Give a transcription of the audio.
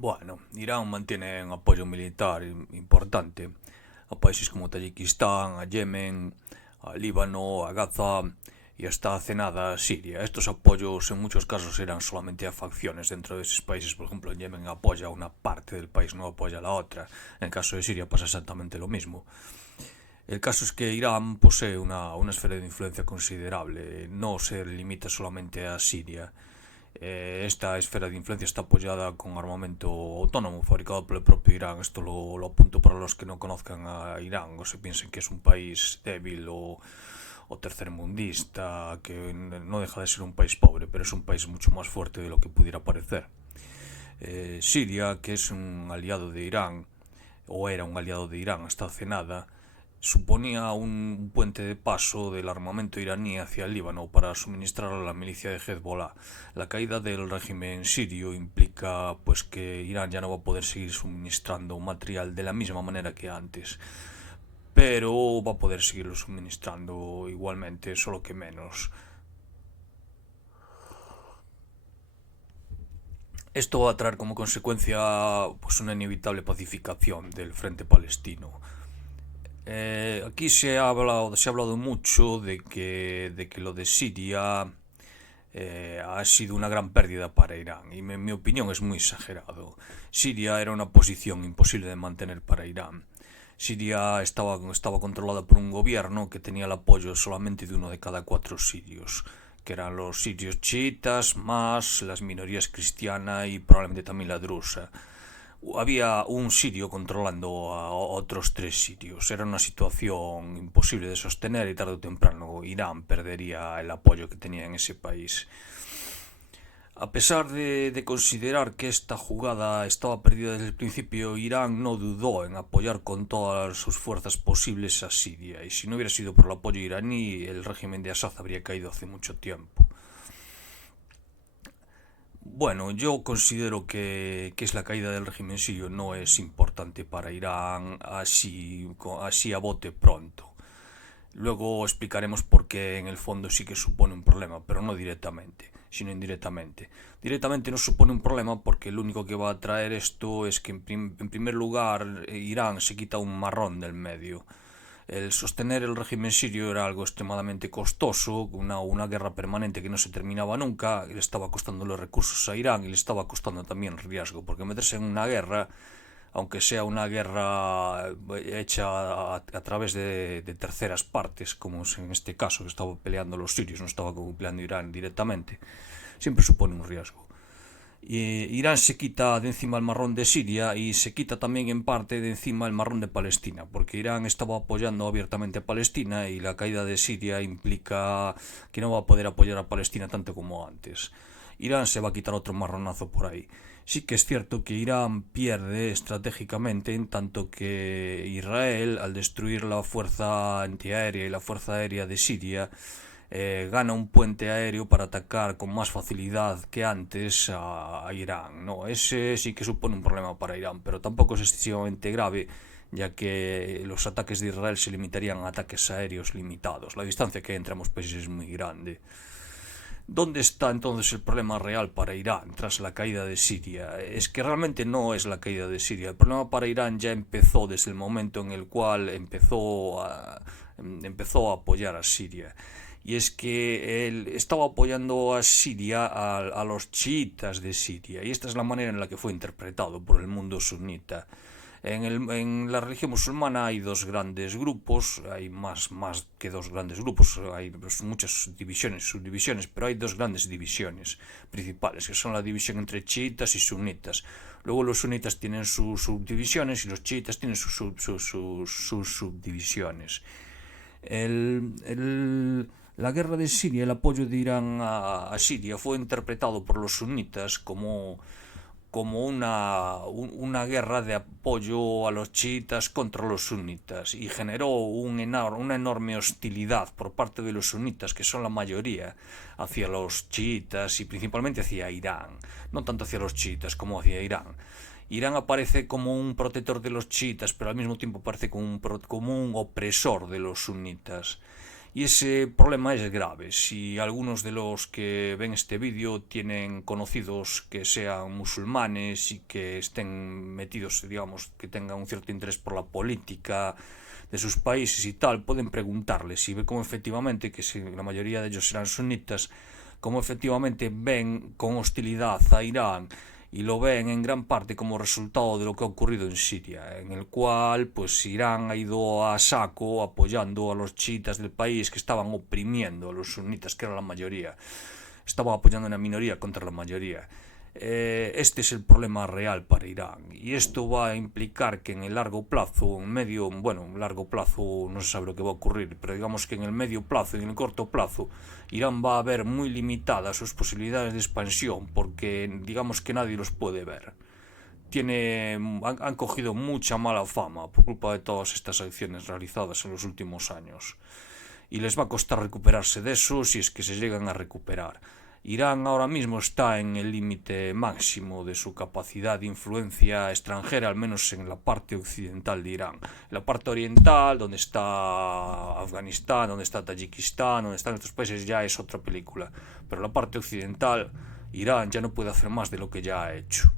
Bueno, Irán mantiene un apoyo militar importante a países como Tayikistán, a Yemen, a Líbano, a Gaza y hasta hace nada a Siria. Estos apoyos en muchos casos eran solamente a facciones dentro de esos países. Por ejemplo, en Yemen apoya a una parte del país, no apoya a la otra. En el caso de Siria pasa exactamente lo mismo. El caso es que Irán posee una esfera de influencia considerable, no se limita solamente a Siria. Esta esfera de influencia está apoyada con armamento autónomo fabricado por el propio Irán. Esto lo apunto para los que no conozcan a Irán o se piensen que es un país débil o tercermundista, que no deja de ser un país pobre, pero es un país mucho más fuerte de lo que pudiera parecer. Siria, que es un aliado de Irán, o era un aliado de Irán hasta hace nada, suponía un puente de paso del armamento iraní hacia el Líbano para suministrar a la milicia de Hezbollah. La caída del régimen sirio implica pues que Irán ya no va a poder seguir suministrando material de la misma manera que antes, pero va a poder seguirlo suministrando igualmente, solo que menos. Esto va a traer como consecuencia pues una inevitable pacificación del frente palestino. Aquí se ha hablado mucho de que lo de Siria ha sido una gran pérdida para Irán y en mi opinión es muy exagerado. Siria era una posición imposible de mantener para Irán. Siria estaba controlada por un gobierno que tenía el apoyo solamente de uno de cada cuatro sirios, que eran los sirios chiitas, más las minorías cristiana y probablemente también la drusa. Había un sirio controlando a otros tres sirios. Era una situación imposible de sostener y tarde o temprano Irán perdería el apoyo que tenía en ese país. A pesar de considerar que esta jugada estaba perdida desde el principio, Irán no dudó en apoyar con todas sus fuerzas posibles a Siria, y si no hubiera sido por el apoyo iraní, el régimen de Assad habría caído hace mucho tiempo. Bueno, yo considero que es la caída del régimen sirio no es importante para Irán así a bote pronto. Luego explicaremos por qué en el fondo sí que supone un problema, pero no directamente, sino indirectamente. Directamente no supone un problema porque lo único que va a traer esto es que en primer lugar Irán se quita un marrón del medio. El sostener el régimen sirio era algo extremadamente costoso, una guerra permanente que no se terminaba nunca, le estaba costando los recursos a Irán y le estaba costando también riesgo, porque meterse en una guerra, aunque sea una guerra hecha a través de terceras partes, como es en este caso, que estaba peleando los sirios, no estaba peleando Irán directamente, siempre supone un riesgo. Irán se quita de encima el marrón de Siria y se quita también en parte de encima el marrón de Palestina, porque Irán estaba apoyando abiertamente a Palestina y la caída de Siria implica que no va a poder apoyar a Palestina tanto como antes. Irán se va a quitar otro marronazo por ahí. Sí que es cierto que Irán pierde estratégicamente en tanto que Israel, al destruir la fuerza antiaérea y la fuerza aérea de Siria, gana un puente aéreo para atacar con más facilidad que antes a Irán. No, ese sí que supone un problema para Irán, pero tampoco es excesivamente grave, ya que los ataques de Israel se limitarían a ataques aéreos limitados. La distancia que hay entre ambos países es muy grande. ¿Dónde está entonces el problema real para Irán tras la caída de Siria? Es que realmente no es la caída de Siria. El problema para Irán ya empezó desde el momento en el cual empezó a apoyar a Siria. Y es que él estaba apoyando a Siria, a los chiitas de Siria. Y esta es la manera en la que fue interpretado por el mundo sunita. En la religión musulmana hay dos grandes grupos, hay más que dos grandes grupos, hay muchas divisiones, subdivisiones, pero hay dos grandes divisiones principales, que son la división entre chiitas y sunitas. Luego los sunitas tienen sus subdivisiones y los chiitas tienen sus subdivisiones. La guerra de Siria, el apoyo de Irán a Siria fue interpretado por los sunitas como una guerra de apoyo a los chiitas contra los sunitas y generó una enorme hostilidad por parte de los sunitas, que son la mayoría, hacia los chiitas y principalmente hacia Irán, no tanto hacia los chiitas como hacia Irán. Irán aparece como un protector de los chiitas, pero al mismo tiempo aparece como un opresor de los sunitas. Y ese problema es grave. Si algunos de los que ven este vídeo tienen conocidos que sean musulmanes y que estén metidos, digamos, que tengan un cierto interés por la política de sus países y tal, pueden preguntarles y ver cómo efectivamente, que si la mayoría de ellos serán sunitas, cómo efectivamente ven con hostilidad a Irán y lo ven en gran parte como resultado de lo que ha ocurrido en Siria, en el cual pues Irán ha ido a saco apoyando a los chiitas del país que estaban oprimiendo a los sunitas, que era la mayoría. Estaban apoyando a una minoría contra la mayoría. Este es el problema real para Irán y esto va a implicar que en el largo plazo, en medio, bueno, en largo plazo no se sabe lo que va a ocurrir, pero digamos que en el medio plazo y en el corto plazo Irán va a ver muy limitadas sus posibilidades de expansión porque digamos que nadie los puede ver. Han cogido mucha mala fama por culpa de todas estas acciones realizadas en los últimos años y les va a costar recuperarse de eso si es que se llegan a recuperar. Irán ahora mismo está en el límite máximo de su capacidad de influencia extranjera, al menos en la parte occidental de Irán. En la parte oriental, donde está Afganistán, donde está Tayikistán, donde están estos países, ya es otra película. Pero en la parte occidental, Irán ya no puede hacer más de lo que ya ha hecho.